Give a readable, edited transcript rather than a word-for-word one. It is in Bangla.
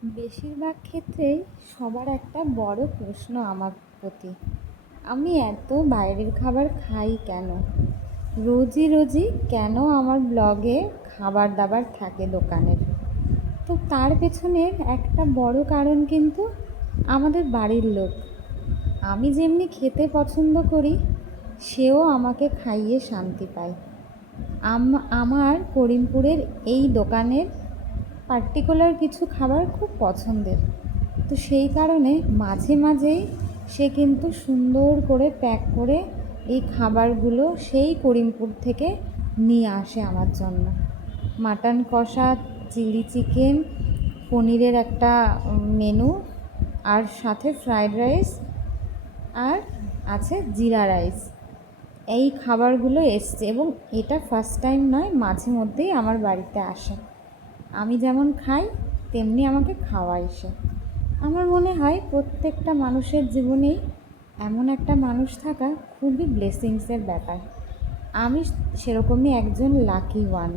বেশিরভাগ ক্ষেত্রেই সবার একটা বড় প্রশ্ন আমার প্রতি, আমি এত বাইরের খাবার খাই কেন? রোজই রোজই কেন আমার ব্লগে খাবার দাবার থাকে দোকানের? তো তার পেছনের একটা বড় কারণ কিন্তু আমাদের বাড়ির লোক। আমি যেমনি খেতে পছন্দ করি, সেও আমাকে খাইয়ে শান্তি পায়। আমার করিমপুরের এই দোকানের পার্টিকুলার কিছু খাবার খুব পছন্দের, তো সেই কারণে মাঝে মাঝেই সে কিন্তু সুন্দর করে প্যাক করে এই খাবারগুলো সেই করিমপুর থেকে নিয়ে আসে আমার জন্য। মাটন কষা, চিলি চিকেন, পনিরের একটা মেনু, আর সাথে ফ্রায়েড রাইস, আর আছে জিরা রাইস। এই খাবারগুলো এসছে এবং এটা ফার্স্ট টাইম নয়, মাঝে মধ্যেই আমার বাড়িতে আসে। আমি যেমন খাই তেমনি আমাকে খাওয়ায় সে। আমার মনে হয় প্রত্যেকটা মানুষের জীবনেই এমন একটা মানুষ থাকা খুবই ব্লেসিংসের ব্যাপার। আমি সেরকমই একজন লাকি ওয়ান।